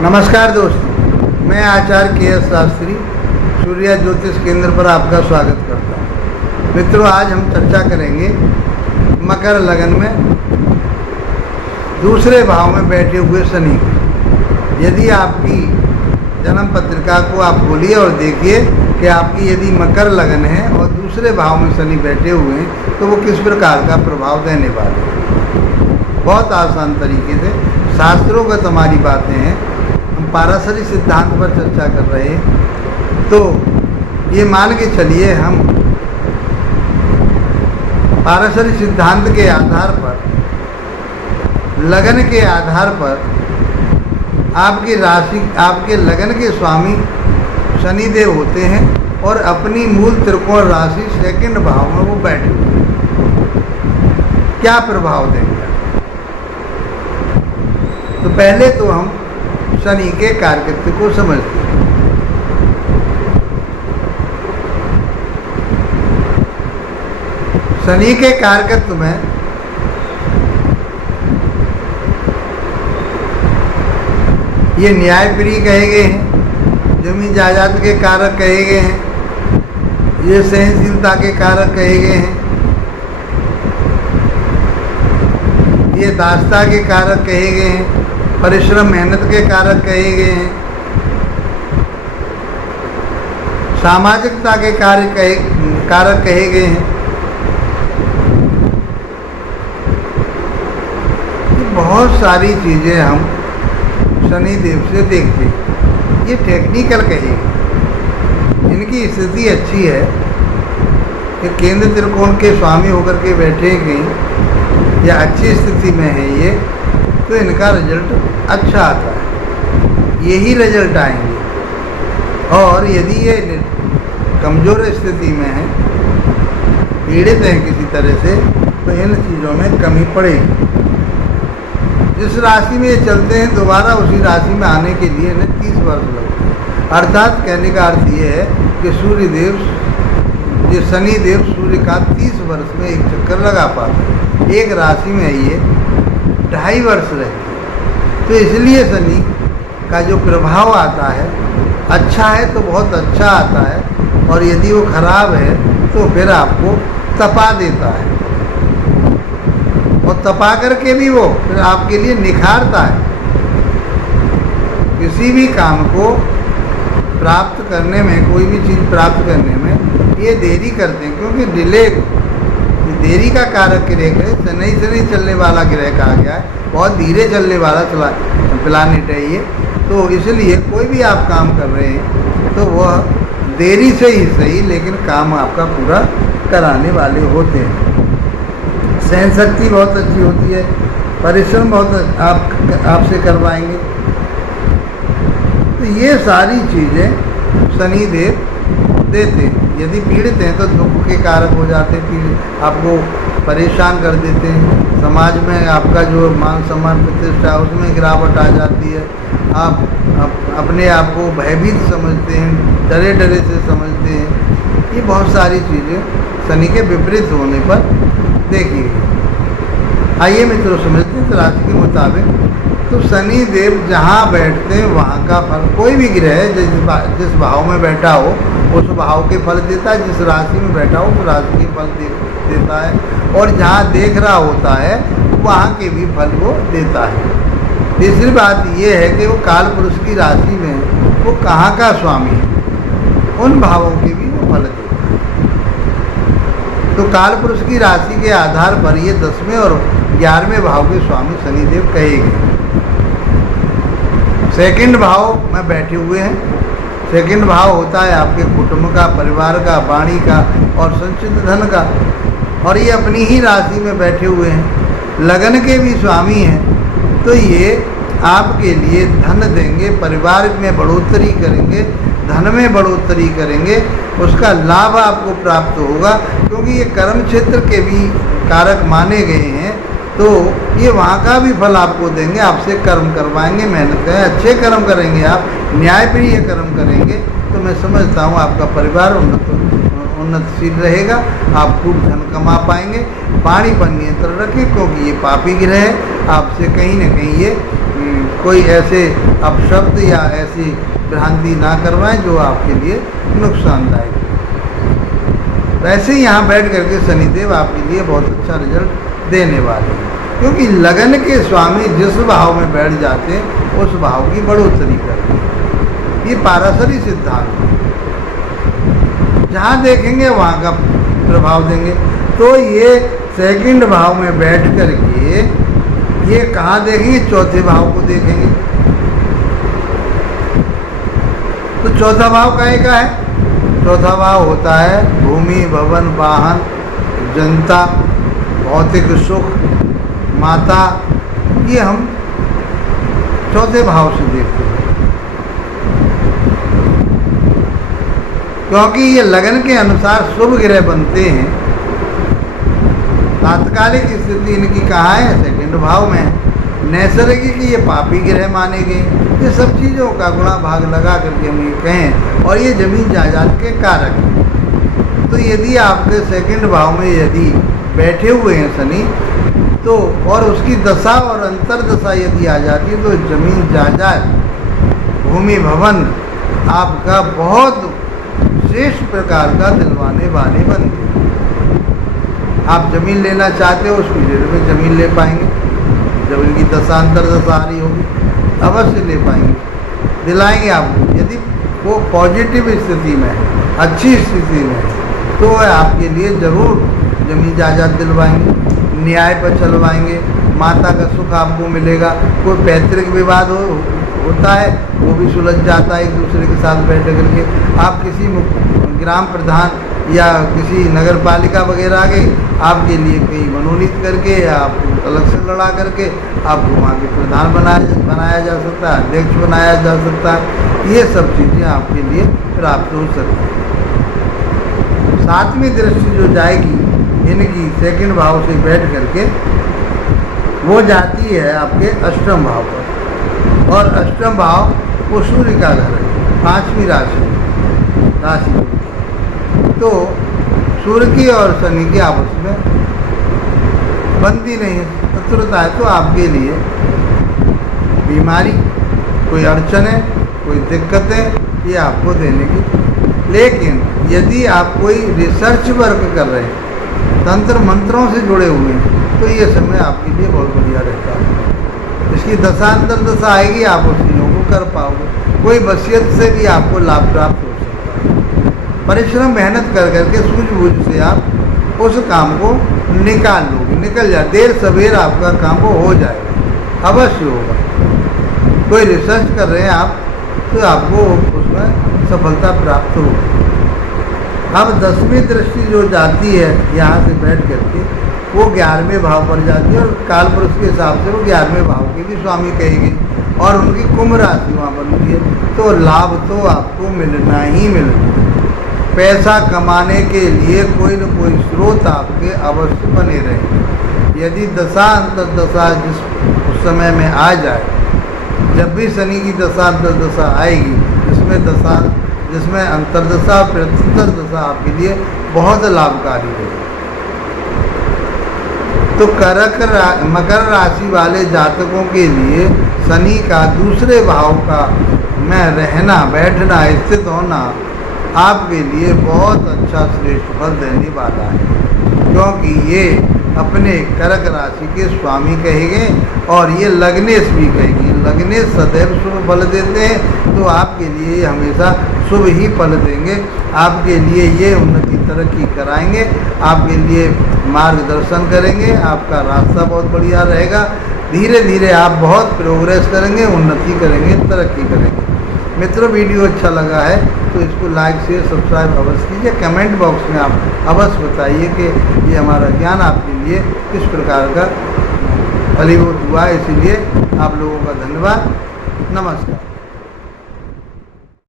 नमस्कार दोस्तों, मैं आचार्य के.एस. शास्त्री सूर्या ज्योतिष केंद्र पर आपका स्वागत करता हूँ। मित्रों, आज हम चर्चा करेंगे मकर लगन में दूसरे भाव में बैठे हुए शनि की। यदि आपकी जन्म पत्रिका को आप खोलिए और देखिए कि आपकी यदि मकर लगन है और दूसरे भाव में शनि बैठे हुए हैं तो वो किस प्रकार का प्रभाव देने वाले हैं। बहुत आसान तरीके से शास्त्रोगत हमारी बातें हैं। हम पाराशरी सिद्धांत पर चर्चा कर रहे हैं, तो ये मान के चलिए हम पाराशरी सिद्धांत के आधार पर, लगन के आधार पर आपकी राशि, आपके लगन के स्वामी शनिदेव होते हैं और अपनी मूल त्रिकोण राशि सेकंड भाव में वो बैठे हुए हैं। क्या प्रभाव देंगे? तो पहले तो हम शनि के कारकत्व को समझते हैं। शनि के कारकत्व में ये न्यायप्रिय कहे गए हैं, जमीन जायदाद के कारक कहे गए हैं, ये सहनशीलता के कारक कहे गए हैं, ये दास्ता के कारक कहे गए हैं, परिश्रम मेहनत के कारक कहे गए हैं, सामाजिकता के कारक कहे गए हैं। बहुत सारी चीज़ें हम शनिदेव से देखते हैं। ये टेक्निकल कहेंगे, इनकी स्थिति अच्छी है कि केंद्र त्रिकोण के स्वामी होकर के बैठेंगे या अच्छी स्थिति में है ये, तो इनका रिजल्ट अच्छा आता है, यही रिजल्ट आएंगे। और यदि ये कमज़ोर स्थिति में है, पीड़ित हैं किसी तरह से, तो इन चीज़ों में कमी पड़ेगी। जिस राशि में ये चलते हैं दोबारा उसी राशि में आने के लिए इन्हें 30 वर्ष लगते हैं। अर्थात कहने का अर्थ ये है कि सूर्यदेव, ये शनिदेव सूर्य का 30 वर्ष में एक चक्कर लगा पाते। एक राशि में ये 2.5 वर्ष रहते। तो इसलिए शनि का जो प्रभाव आता है, अच्छा है तो बहुत अच्छा आता है, और यदि वो खराब है तो फिर आपको तपा देता है, और तपा करके भी वो फिर आपके लिए निखारता है। किसी भी काम को प्राप्त करने में, कोई भी चीज़ प्राप्त करने में ये देरी करते हैं, क्योंकि डिले, देरी का कारक ग्रह है। शनि चलने वाला ग्रह कहा गया है, बहुत धीरे चलने वाला प्लानिट है ये। तो इसलिए कोई भी आप काम कर रहे हैं तो वह देरी से ही सही, लेकिन काम आपका पूरा कराने वाले होते हैं। सहन शक्ति बहुत अच्छी होती है, परिश्रम बहुत आपसे करवाएंगे। तो ये सारी चीज़ें शनिदेव देते हैं। यदि पीड़ित हैं तो दुख के कारक हो जाते हैं, आपको परेशान कर देते हैं। समाज में आपका जो मान सम्मान प्रतिष्ठा है उसमें गिरावट आ जाती है। आप अपने आप को भयभीत समझते हैं, डरे डरे से समझते हैं। ये बहुत सारी चीज़ें शनि के विपरीत होने पर देखिए। आइए मित्रों समझते हैं राशि के मुताबिक। तो शनि देव जहाँ बैठते हैं वहाँ का फल, कोई भी ग्रह जिस भाव में बैठा हो उस भाव के फल देता है, जिस राशि में बैठा हो उस राशि के फल देता है, और जहाँ देख रहा होता है वहाँ के भी फल वो देता है। तीसरी बात ये है कि वो काल पुरुष की राशि में वो कहाँ का स्वामी है, उन भावों के भी वो फल देता है। तो काल पुरुष की राशि के आधार पर ये 10वें और 11वें भाव के स्वामी शनिदेव कहे गए। सेकंड भाव में बैठे हुए हैं। सेकंड भाव होता है आपके कुटुंब का, परिवार का, वाणी का और संचित धन का, और ये अपनी ही राशि में बैठे हुए हैं। लगन के भी स्वामी हैं, तो ये आपके लिए धन देंगे, परिवार में बढ़ोतरी करेंगे, धन में बढ़ोतरी करेंगे, उसका लाभ आपको प्राप्त होगा, क्योंकि ये कर्म क्षेत्र के भी कारक माने गए हैं। तो ये वहाँ का भी फल आपको देंगे, आपसे कर्म करवाएंगे, मेहनत करें, अच्छे कर्म करेंगे, आप न्यायप्रिय कर्म करेंगे, तो मैं समझता हूँ आपका परिवार उन्नतशील रहेगा, आप खूब धन कमा पाएंगे। पानी पर नियंत्रण रखें, क्योंकि ये पापी ग्रह है, आपसे कहीं ना कहीं ये कोई ऐसे अपशब्द या ऐसी भ्रांति ना करवाएं जो आपके लिए नुकसानदायक है। वैसे ही यहाँ बैठ करके शनिदेव आपके लिए बहुत अच्छा रिजल्ट देने वाले हैं, क्योंकि लगन के स्वामी जिस भाव में बैठ जाते हैं उस भाव की बढ़ोतरी करते हैं। ये पाराशरी सिद्धांत है, जहाँ देखेंगे वहाँ का प्रभाव देंगे। तो ये सेकंड भाव में बैठ करके ये कहाँ देखेंगे? चौथे भाव को देखेंगे। तो चौथा भाव काहे का है? चौथा भाव होता है भूमि, भवन, वाहन, जनता, भौतिक सुख, माता। ये हम चौथे भाव से देखते हैं, क्योंकि ये लगन के अनुसार शुभ ग्रह बनते हैं। तात्कालिक स्थिति इनकी कहाँ है? सेकंड भाव में। नैसर्गिक ये पापी ग्रह माने गए। ये सब चीज़ों का गुणा भाग लगा करके हम ये कहें, और ये जमीन जायदाद के कारक हैं। तो यदि आपके सेकंड भाव में यदि बैठे हुए हैं शनि, तो और उसकी दशा और अंतरदशा यदि आ जाती है तो जमीन जायदाद, भूमि, भवन आपका बहुत श्रेष्ठ प्रकार का दिलवाने वाले बनते हैं। आप ज़मीन लेना चाहते हो, उस पीरियड में ज़मीन ले पाएंगे। जब इनकी दशा अंतरदशा आ रही होगी अवश्य ले पाएंगे, दिलाएंगे आपको। यदि वो पॉजिटिव स्थिति में है, अच्छी स्थिति में है, तो वह आपके लिए ज़रूर ज़मीन जायदाद दिलवाएंगे, न्याय पर चलवाएंगे, माता का सुख आपको मिलेगा। कोई पैतृक विवाद होता है वो भी सुलझ जाता है एक दूसरे के साथ बैठ करके। आप किसी ग्राम प्रधान या किसी नगर पालिका वगैरह आगे आपके लिए कहीं मनोनीत करके या आपको अलग से लड़ा करके आपको वहाँ के प्रधान बनाया जा सकता है, अध्यक्ष बनाया जा सकता है। ये सब चीज़ें आपके लिए प्राप्त हो सकती हैं। सातवीं दृष्टि जो जाएगी इनकी सेकंड भाव से बैठ करके, वो जाती है आपके अष्टम भाव पर, और अष्टम भाव वो सूर्य का घर है, पांचवी राशि। तो सूर्य की और शनि की आपस में बनती नहीं है, शत्रुता है। तो आपके लिए बीमारी, कोई अड़चनें, कोई दिक्कतें ये आपको देने की। लेकिन यदि आप कोई रिसर्च वर्क कर रहे हैं, तंत्र मंत्रों से जुड़े हुए हैं, तो ये समय आपके लिए बहुत बढ़िया रहता है। इसकी दशांतर दशा आएगी, आप उस चीज़ों को कर पाओगे। कोई वसीयत से भी आपको लाभ प्राप्त हो सकता है। परिश्रम मेहनत कर करके सूझबूझ से आप उस काम को निकाल लोगे, निकल जाए। देर सवेर आपका काम वो हो जाएगा, अवश्य होगा। कोई रिसर्च कर रहे हैं आप, तो आपको उसमें सफलता प्राप्त होगी। अब 10वीं दृष्टि जो जाती है यहाँ से बैठ करके, वो 11वें भाव पर जाती है, और काल पुरुष के हिसाब से वो 11वें भाव के भी स्वामी कहेगी, और उनकी कुंभ राशि वहाँ बनती है। तो लाभ तो आपको मिलना ही मिलना। पैसा कमाने के लिए कोई न कोई स्रोत आपके अवश्य बने रहे। यदि दशा अंतरदशा जिस उस समय में आ जाए, जब भी शनि की दशा अंतरदशा आएगी, जिसमें अंतरदशा प्रत्यंतरदशा आपके लिए बहुत लाभकारी है। तो मकर राशि वाले जातकों के लिए शनि का दूसरे भाव का में रहना, बैठना, स्थित होना आपके लिए बहुत अच्छा श्रेष्ठ फल देने वाला है, क्योंकि ये अपने कर्क राशि के स्वामी कहेंगे, और ये लग्नेश भी कहेगी। लग्नेश सदैव शुभ फल देते हैं, तो आपके लिए हमेशा शुभ ही फल देंगे। आपके लिए ये उन्नति तरक्की कराएंगे, आपके लिए मार्गदर्शन करेंगे, आपका रास्ता बहुत बढ़िया रहेगा। धीरे धीरे आप बहुत प्रोग्रेस करेंगे, उन्नति करेंगे, तरक्की करेंगे। मित्रों, वीडियो अच्छा लगा है तो इसको लाइक शेयर सब्सक्राइब अवश्य कीजिए। कमेंट बॉक्स में आप अवश्य बताइए कि ये हमारा ज्ञान आपके लिए किस प्रकार का फलीभूत हुआ है। इसीलिए आप लोगों का धन्यवाद। नमस्कार।